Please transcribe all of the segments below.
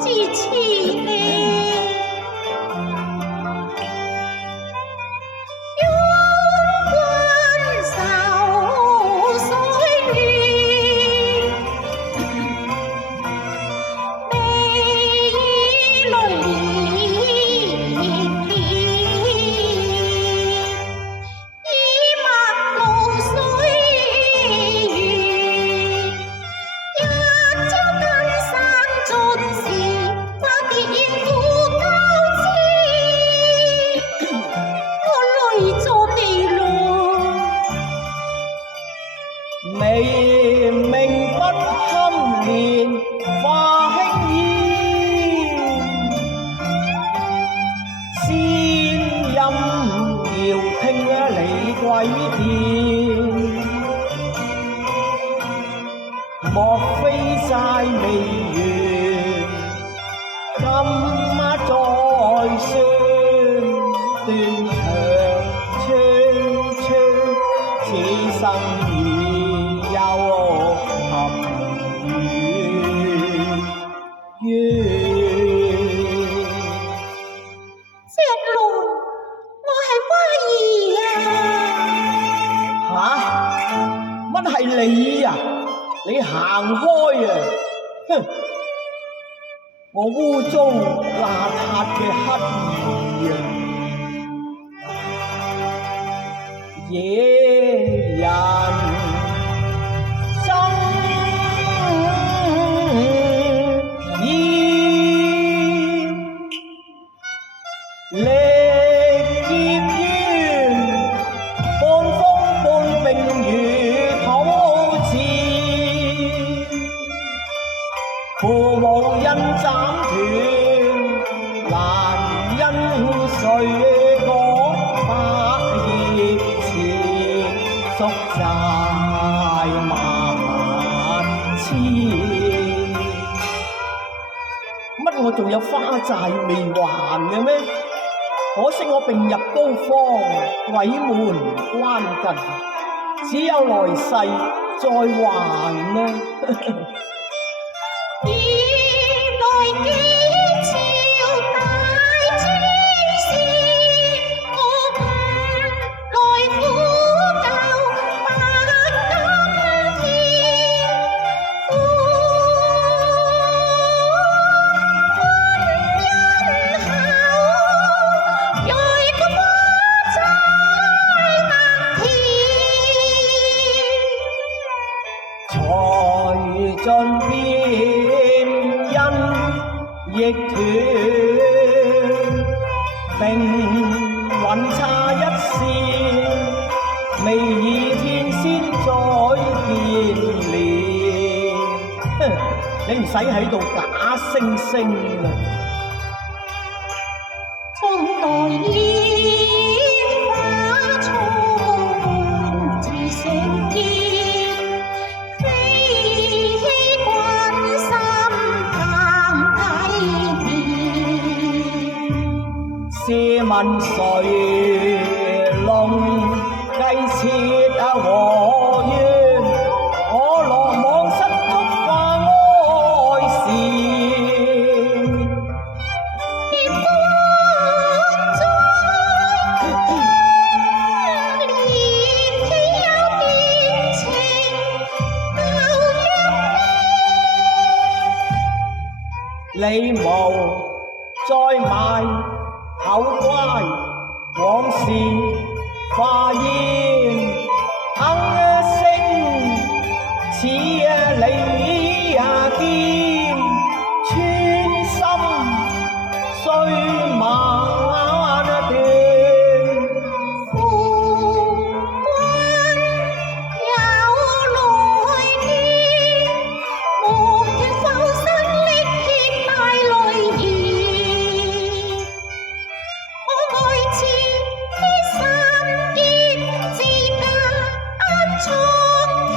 支持你。你命不堪蓮花輕煙，仙音遙聽李貴殿，莫非債未完，今再算，斷腸窗窗，此生已有含隻龍，我係花兒啊！吓？乜係你啊？你行開啊！哼！我污糟邋遢嘅乞兒啊！野人爭議，力劫冤，半風半冰如土刺，父母因斬斷，難因誰講百業前，宿債萬千。乜我仲有花債未還嘅咩？可惜我病入膏肓，鬼門關近，只有來世再還啦。財盡變因亦斷，命運差一線，未擬天先再見面。哼！你唔使喺度假惺惺啦。從來煙花錯自成見。試問誰龍計設和緣？我落網失足化愛線，別放在連天有變情舊約你無再買口乖，往事化煙聲，似你劍穿心雖萬段。父君有來電，莫聽浮生歷竭大淚兒。我愛似的心結自間蒼天，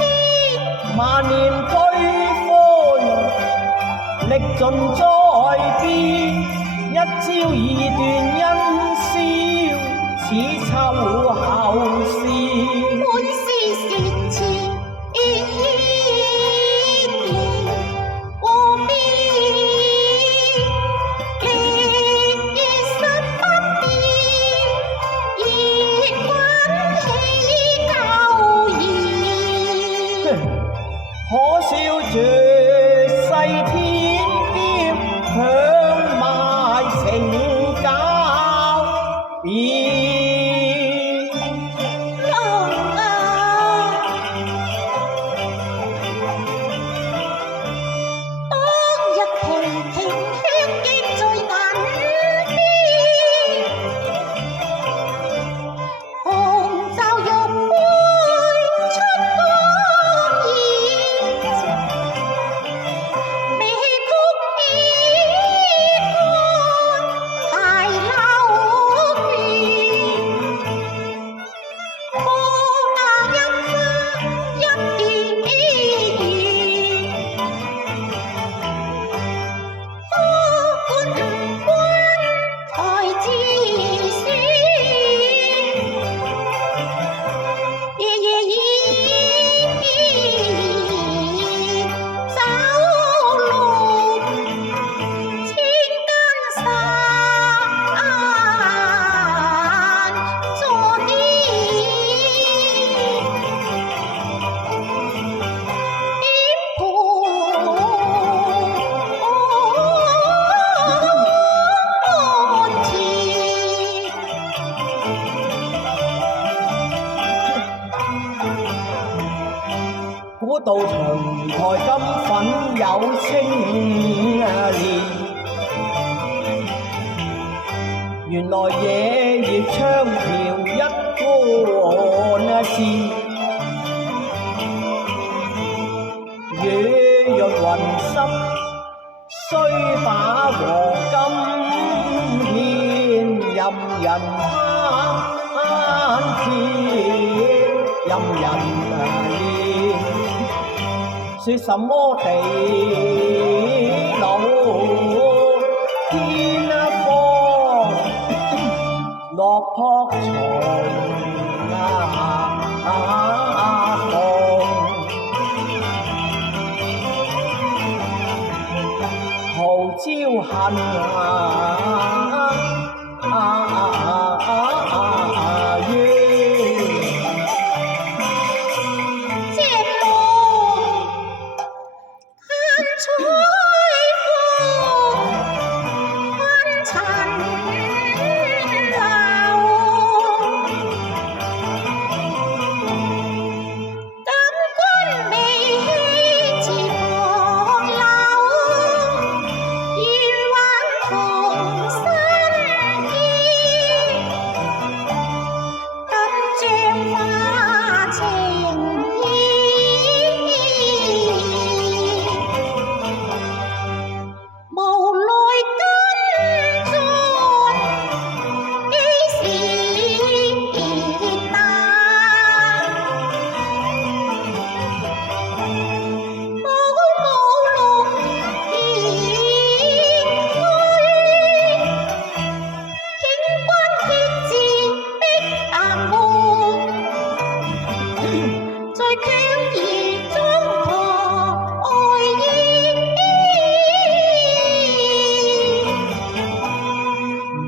萬年俱灰，歷盡再變，一朝已斷因宵，此秋後事。滿是善詞意念，何必到長台金粉有青蓮，原來野葉窗條一竿箭，雨潤雲濕須把黃金獻，任人慳錢，任人說什麼地老天荒，落魄從豪招恨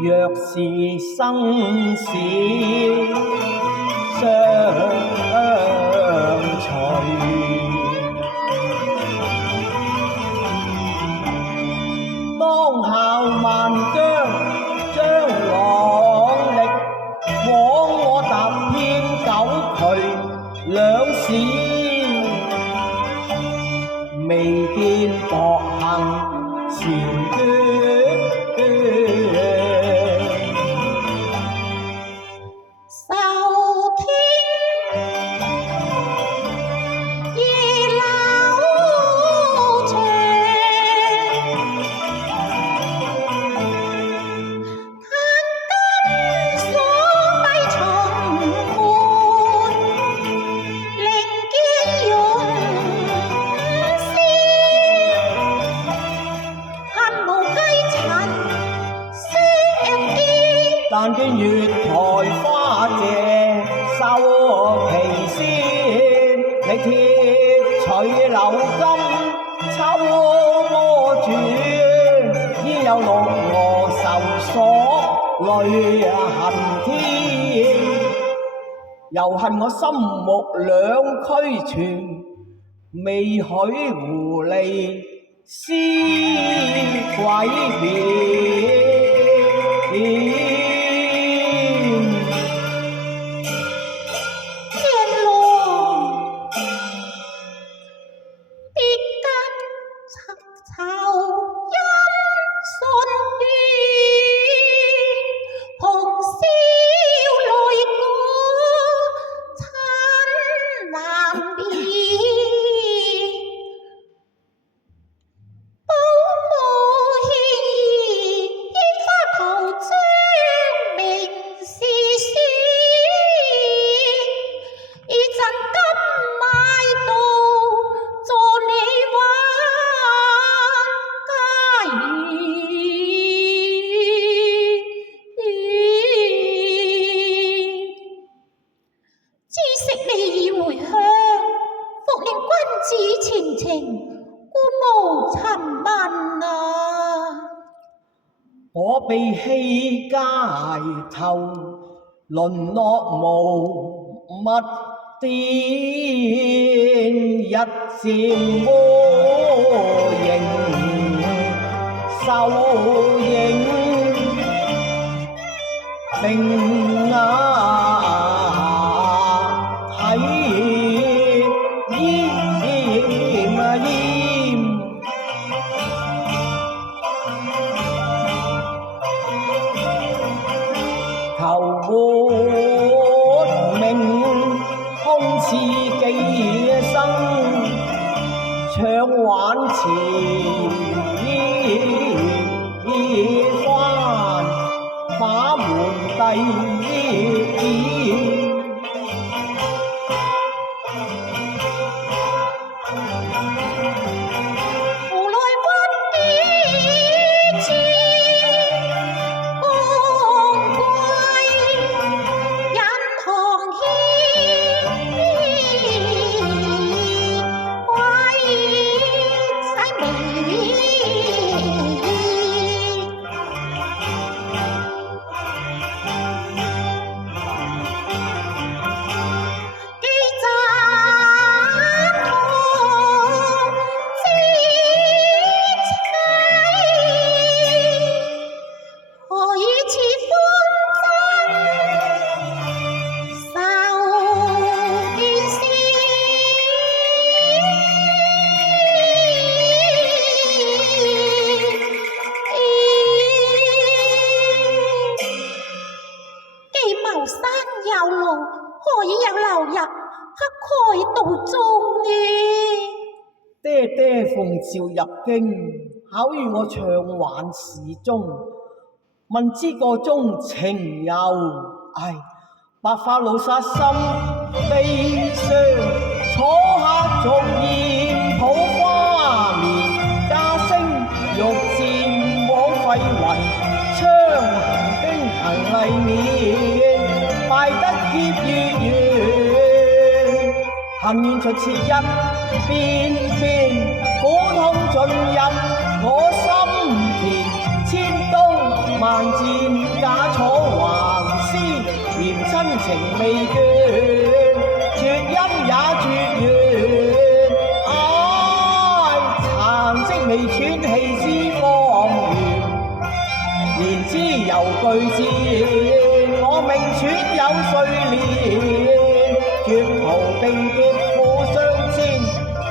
若是生死相隨，當效萬疆將朗力，枉我踏遍九渠兩市，未見薄幸前端。但見月台花謝繡旗仙，力貼取柳金秋波轉，依有六羅愁鎖淚痕天，又恨我心目兩俱全，未許狐狸思鬼變。前程官無尋問啊！我被棄街頭，淪落無物癲，日漸魔形獸影，並睇唱挽詞翻把門第。爹爹奉召入京，考諭我唱挽詞中，問知個中情由。白髮老殺心悲傷，楚客逐焰抱花眠，家聲欲漸枉費雲，槍行經行麗面，敗得劫月圓，恨怨出切一遍遍，苦痛進入我心田，千刀萬箭假楚橫屍，嫌親情未倦，絕音也絕緣，殘跡未喘氣之荒原，言之猶懼戰，我命喘有歲年，絕途定劫負相纏，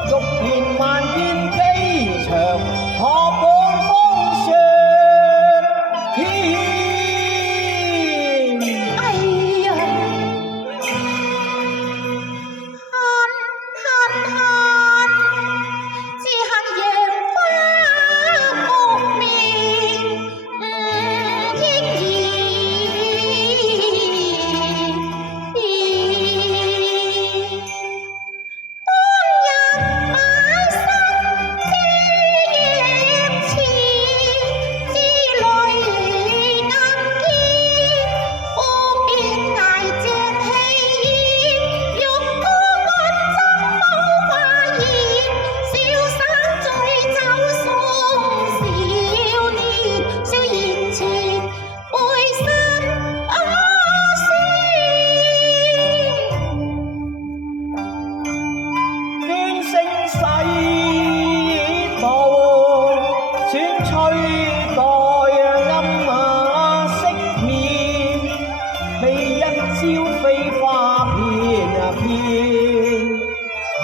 欲言萬言機場，何半風雪天。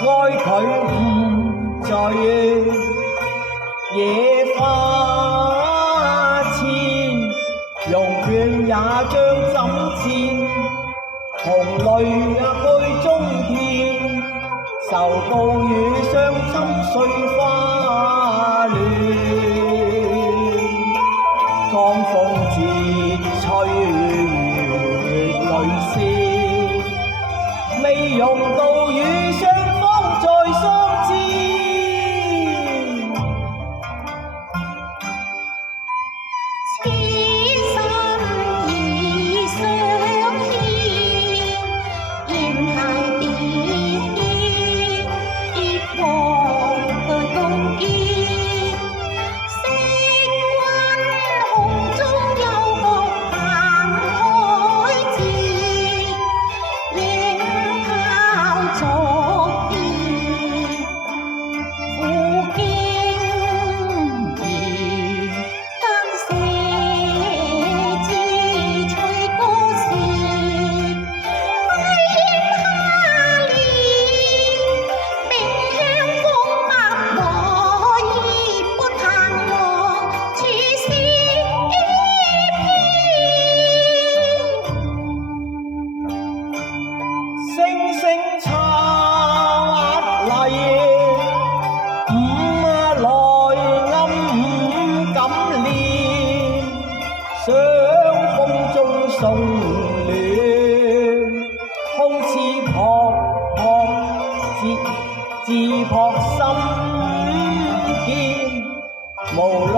愛佢唔在野花前，容願也將枕戰，紅淚杯中遍，愁暴雨傷心碎花亂，江風漸吹月淚絲，未用到雨霜。再相知，此心已相牽，然係跌過去共見。色君紅中有個行開字，影拋想風中送暖，空似撲自撲心堅，無奈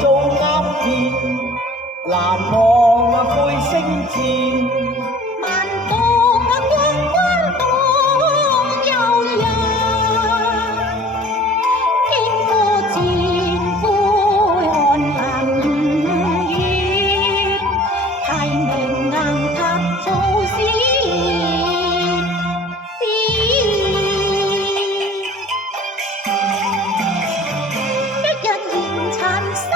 做鴉片，難忘灰星戰。萬道光光當悠悠，經過戰灰寒林月，提名硬塔做史一日仍殘生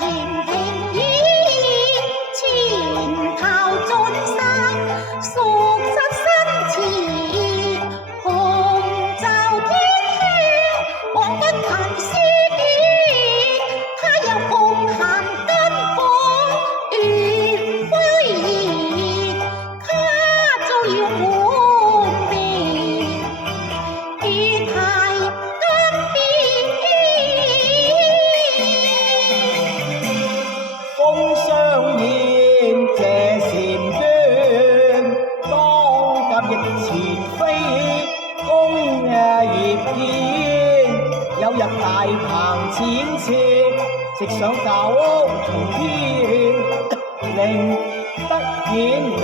仍平演，前頭盡生熟實新詞，紅袖天靴黃君行詩典，他有共行根本月灰熱，他早要滿面別態金風霜燕謝禪端，當甲翼前飛，弓葉劍。有日大鵬展翅，直上九重天，寧得顯明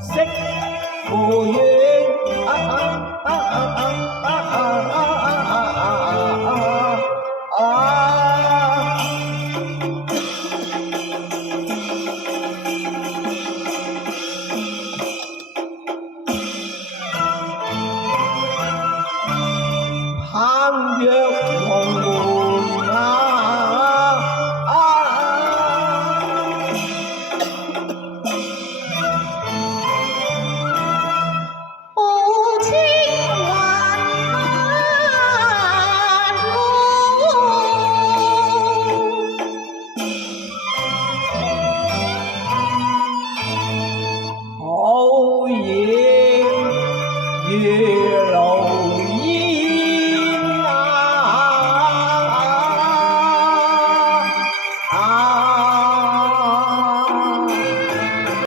色乎遠。盼若龍門報青雲好野月